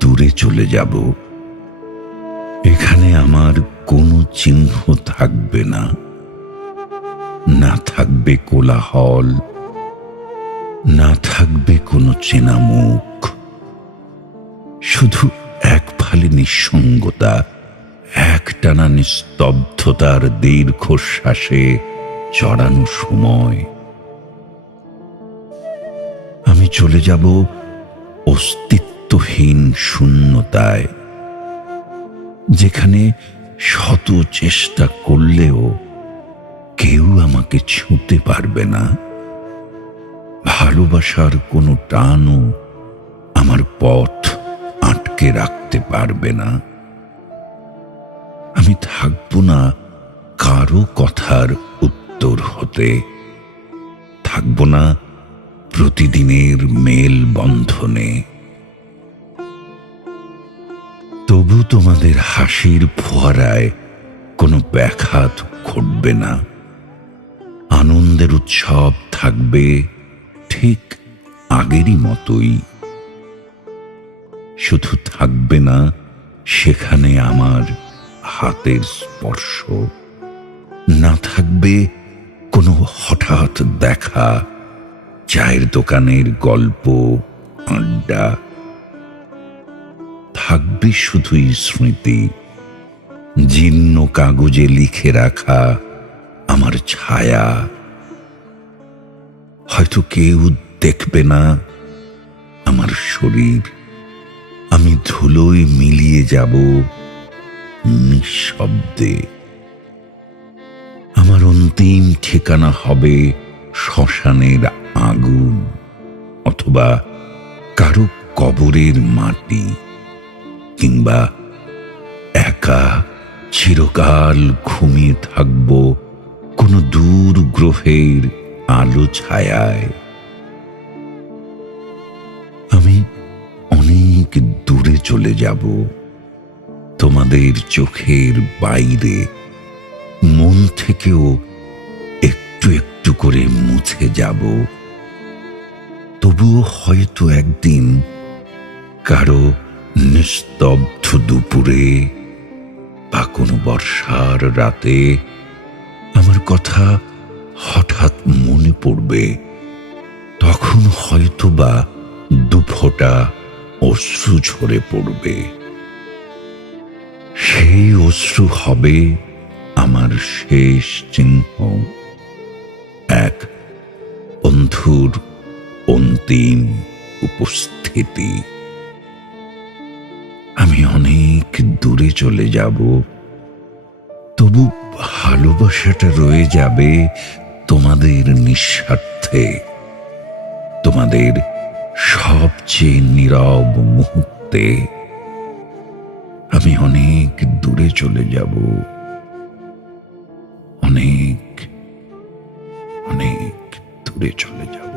দূরে চলে যাব। এখানে আমার কোনো চিহ্ন থাকবে না, না থাকবে কোলাহল, না থাকবে কোনো চেনা মুখ। শুধু এক ফালি নিঃসঙ্গতা, একটানা নিস্তব্ধতার দীর্ঘশ্বাসে জড়ানো সময়। আমি চলে যাব অস্তিত্বহীন শূন্যতায়, যেখানে শত চেষ্টা করলেও কেউ আমাকে ছুঁতে পারবে না। ভালোবাসার কোনো টানও আমার পথ আটকে রাখতে পারবে না। আমি থাকব না কারো কথার উত্তর হতে, থাকব না প্রতিদিনের মেল বন্ধনে। তবু তোমাদের হাসির ফোয়ারায় কোনো ব্যাঘাত ঘটবে না। আনন্দের উৎসব থাকবে ঠিক আগেরই মতোই। শুধু থাকবে না সেখানে আমার হাতের স্পর্শ, না থাকবে কোনো হঠাৎ দেখা, চায়ের দোকানের গল্প, আড্ডা। থাকবে শুধুই স্মৃতি, জীর্ণ কাগজে লিখে রাখা আমার ছায়া। হয়তো কেউ দেখবে না আমার শরীর, আমি ধুলোয় মিলিয়ে যাব নিঃশব্দে। আমার অন্তিম ঠিকানা হবে শ্মশানের আগুন, অথবা কারো কবরের মাটি, কিংবা একা চিরকাল ঘুমিয়ে থাকব কোনো দূর গ্রহের আলো ছায়ায়। আমি অনেক দূরে চলে যাব, তোমাদের চোখের বাইরে, মন থেকেও একটু একটু করে মুছে যাব। তবুও হয়তো একদিন কারো নিস্তব্ধ দুপুরে বা কোনো বর্ষার রাতে আমার কথা হঠাৎ মনে পড়বে। তখন হয়তো বা দুফোঁটা অশ্রু ঝরে পড়বে। সেই অশ্রু হবে আমার শেষ চিহ্ন, এক বন্ধুর অন্তিম উপস্থিতি। আমি অনেক দূরে চলে যাব, তবু ভালোবাসাটা রয়ে যাবে তোমাদের নিঃস্বার্থে, তোমাদের সবচেয়ে নীরব মুহূর্তে। আমি অনেক দূরে চলে যাব, অনেক অনেক দূরে চলে যাব।